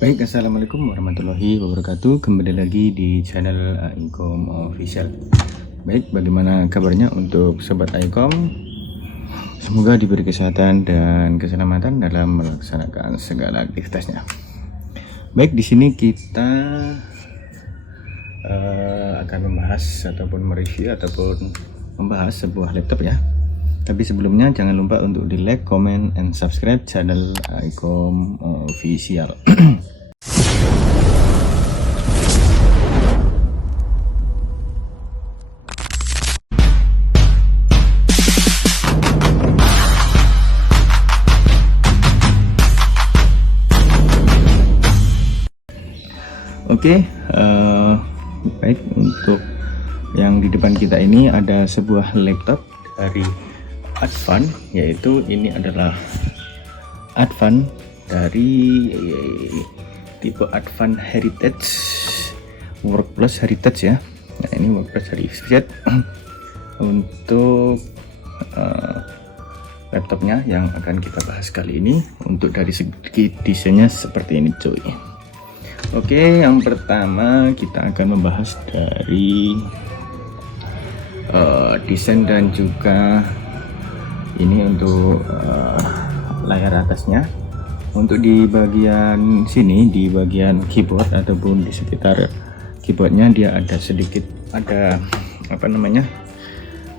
Baik, assalamualaikum warahmatullahi wabarakatuh. Kembali lagi di channel Aikom Official. Baik, bagaimana kabarnya untuk sobat Aikom? Semoga diberi kesehatan dan keselamatan dalam melaksanakan segala aktivitasnya. Baik, di sini kita akan membahas ataupun mereview ataupun membahas sebuah laptop ya. Tapi sebelumnya jangan lupa untuk di like, comment, and subscribe channel Aikom Official. Oke, baik, untuk yang di depan kita ini ada sebuah laptop dari Advan, yaitu ini adalah Advan dari tipe Advan Heritage Workplace Heritage ya. Nah, ini Workplace Heritage untuk laptopnya yang akan kita bahas kali ini. Untuk dari segi desainnya seperti ini cuy. Oke, yang pertama kita akan membahas dari desain dan juga ini untuk layar atasnya. Untuk di bagian sini, di bagian keyboard ataupun di sekitar keyboardnya, dia ada sedikit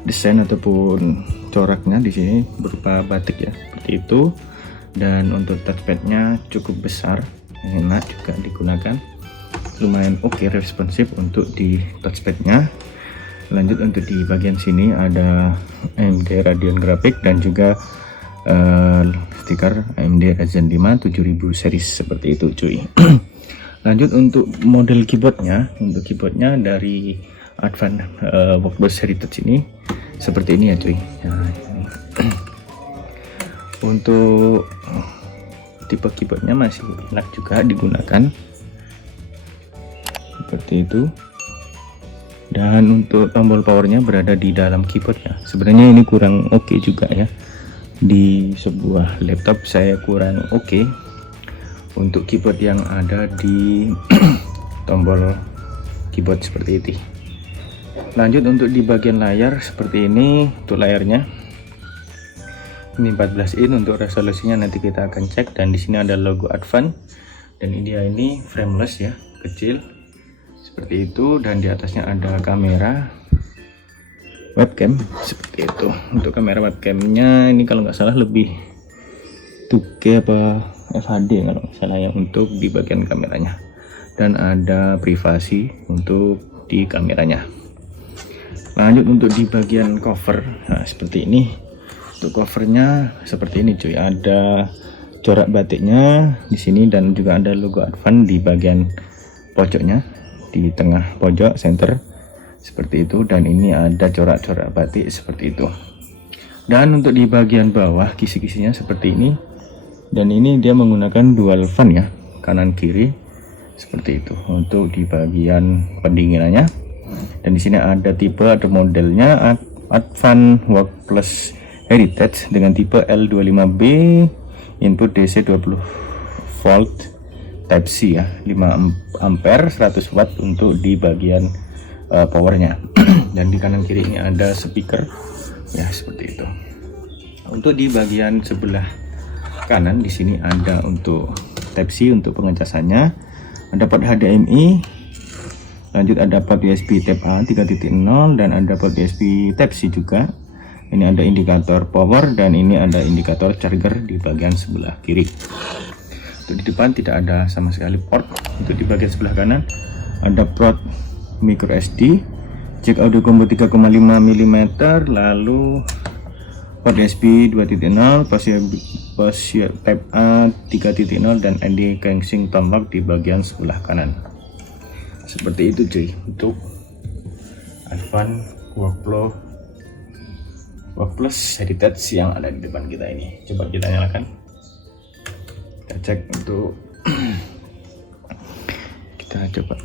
desain ataupun coraknya di sini berupa batik ya, seperti itu. Dan untuk touchpadnya cukup besar, enak juga digunakan, lumayan oke, responsif untuk di touchpadnya. Lanjut untuk di bagian sini ada AMD Radeon Graphics dan juga stiker AMD Ryzen 5 7000 series seperti itu cuy. Lanjut untuk model keyboardnya, untuk keyboardnya dari Advan Workplace Heritage ini seperti ini ya cuy. Nah, ini. Untuk tipe keyboardnya masih enak juga digunakan seperti itu. Dan untuk tombol powernya berada di dalam keyboard ya. Sebenarnya ini kurang oke juga ya, di sebuah laptop saya kurang oke untuk keyboard yang ada di tombol keyboard seperti itu. Lanjut untuk di bagian layar seperti ini. Untuk layarnya ini 14 in, untuk resolusinya nanti kita akan cek. Dan di sini ada logo Advan, dan ini frameless ya, kecil seperti itu. Dan di atasnya ada kamera webcam seperti itu. Untuk kamera webcamnya ini kalau nggak salah lebih 2K apa FHD kalau nggak salah ya, untuk di bagian kameranya. Dan ada privasi untuk di kameranya. Lanjut untuk di bagian cover, nah seperti ini. Untuk covernya seperti ini cuy, ada corak batiknya di sini dan juga ada logo Advan di bagian pojoknya, di tengah pojok center seperti itu. Dan ini ada corak-corak batik seperti itu. Dan untuk di bagian bawah kisi-kisinya seperti ini. Dan ini dia menggunakan dual fan ya, kanan kiri seperti itu untuk di bagian pendinginannya. Dan di sini ada tipe atau modelnya Advan Workplace Heritage dengan tipe L25B, input DC 20 volt Type C ya, 5 ampere 100 watt untuk di bagian powernya. Dan di kanan kiri ini ada speaker ya, seperti itu. Untuk di bagian sebelah kanan di sini ada untuk Type C untuk pengecasannya, ada port HDMI, lanjut ada port USB Type A 3.0 dan ada port USB Type C juga. Ini ada indikator power dan ini ada indikator charger di bagian sebelah kiri. Untuk di depan tidak ada sama sekali port. Untuk di bagian sebelah kanan ada port micro SD, jack audio combo 3,5 mm, lalu port USB 2.0, posisi Type A 3.0 dan anti gangsing tone lock di bagian sebelah kanan. Seperti itu cuy untuk Advan Workplace Heritage yang ada di depan kita ini. Coba kita nyalakan, kita cek untuk kita coba.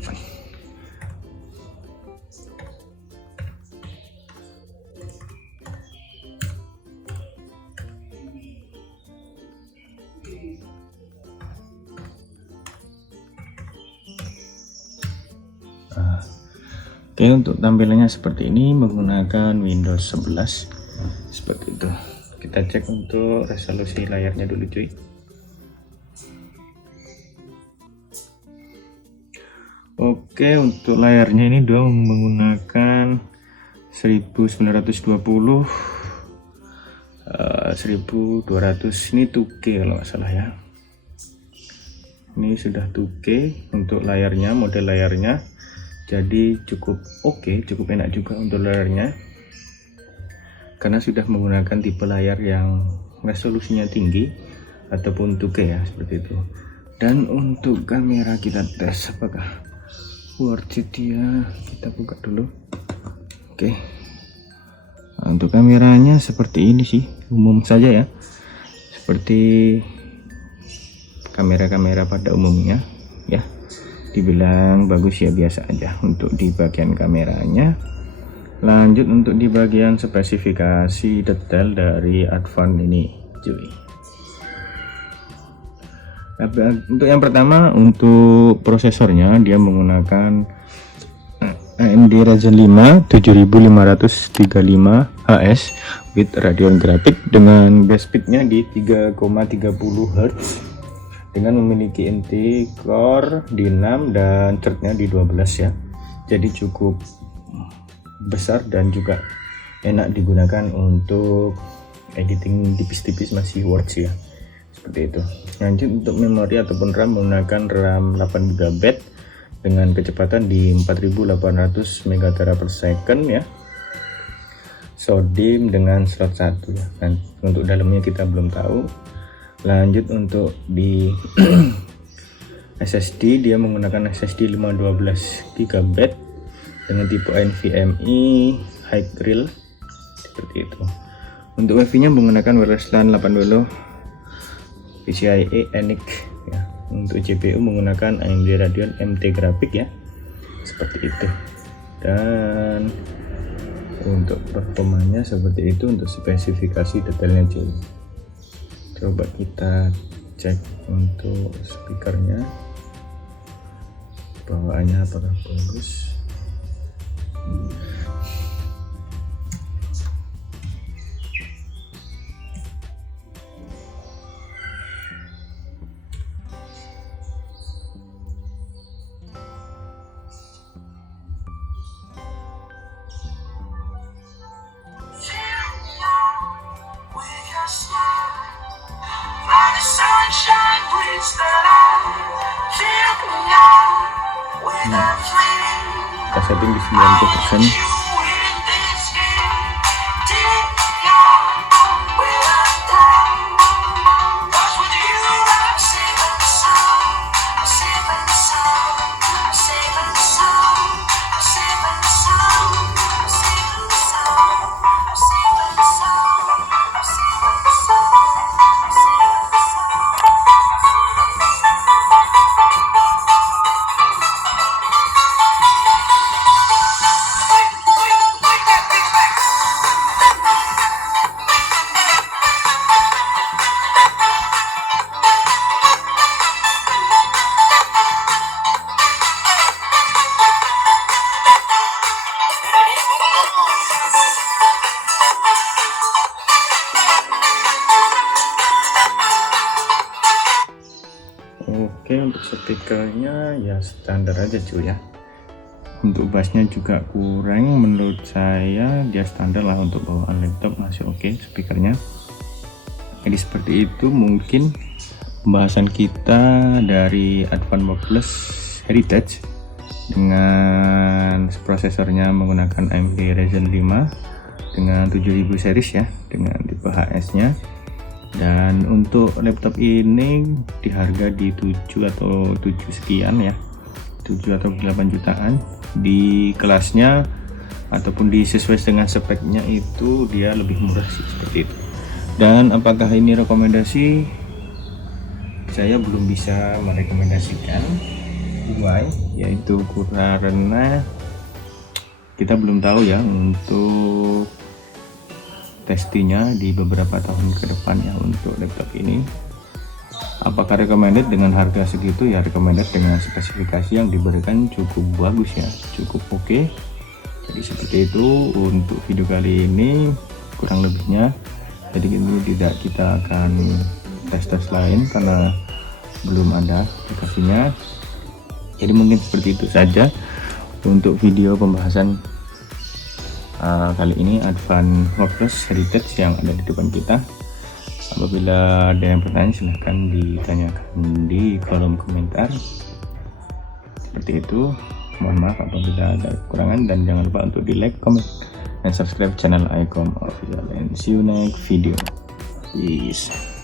Oke, untuk tampilannya seperti ini menggunakan Windows 11 seperti itu. Kita cek untuk resolusi layarnya dulu cuy. Oke, untuk layarnya ini dia menggunakan 1920 1200, ini 2K kalau nggak salah ya. Ini sudah 2K untuk layarnya, model layarnya. Jadi cukup oke, cukup enak juga untuk layarnya, karena sudah menggunakan tipe layar yang resolusinya tinggi ataupun 2K ya, seperti itu. Dan untuk kamera kita tes apakah worth it ya, kita buka dulu. Oke, nah, untuk kameranya seperti ini sih, umum saja ya, seperti kamera-kamera pada umumnya ya. Dibilang bagus ya, biasa aja untuk di bagian kameranya. Lanjut untuk di bagian spesifikasi detail dari Advan ini cuy. Untuk yang pertama, untuk prosesornya dia menggunakan AMD Ryzen 5 7535 HS with Radeon grafik dengan base speednya di 3,30 Hz, dengan memiliki inti core di 6 dan threadnya di 12 ya. Jadi cukup besar dan juga enak digunakan untuk editing tipis-tipis, masih works ya, seperti itu. Lanjut untuk memori ataupun RAM, menggunakan RAM 8GB dengan kecepatan di 4800 MB/s ya. SODIMM dengan slot 1 ya. Dan untuk dalamnya kita belum tahu. Lanjut untuk di SSD, dia menggunakan SSD 512GB dengan tipe NVMe High Grill seperti itu. Untuk WiFi nya menggunakan wireless LAN 8 PCIe Exynos ya. Untuk GPU menggunakan AMD Radeon MT grafik ya, seperti itu. Dan untuk performanya seperti itu untuk spesifikasi detailnya cuy. Coba kita cek untuk speakernya, bawaannya apakah bagus. Kita setting di 90%. Oke, untuk speakernya ya standar aja cuy ya. Untuk bassnya juga kurang menurut saya, dia standar lah untuk bawaan laptop, masih oke speakernya. Jadi seperti itu mungkin pembahasan kita dari Advan Box Plus Heritage dengan prosesornya menggunakan AMD Ryzen 5 dengan 7000 series ya, dengan tipe HS nya. Dan untuk laptop ini di harga di 7 atau 7 sekian ya, 7 atau 8 jutaan. Di kelasnya ataupun disesuai dengan speknya itu dia lebih murah sih, seperti itu. Dan apakah ini rekomendasi? Saya belum bisa merekomendasikan. Why? Yaitu karena kita belum tahu ya untuk testingnya di beberapa tahun ke depan ya untuk laptop ini. Apakah recommended dengan harga segitu? Ya recommended dengan spesifikasi yang diberikan cukup bagus ya, cukup oke. Jadi seperti itu untuk video kali ini kurang lebihnya. Jadi ini tidak kita akan tes lain karena belum ada aplikasinya. Jadi mungkin seperti itu saja untuk video pembahasan kali ini Advanced WordPress Heritage yang ada di depan kita. Apabila ada yang bertanya silahkan ditanyakan di kolom komentar. Seperti itu, mohon maaf apabila ada kekurangan, dan jangan lupa untuk di like, comment, dan subscribe channel Icom Official, and see you next video. Peace.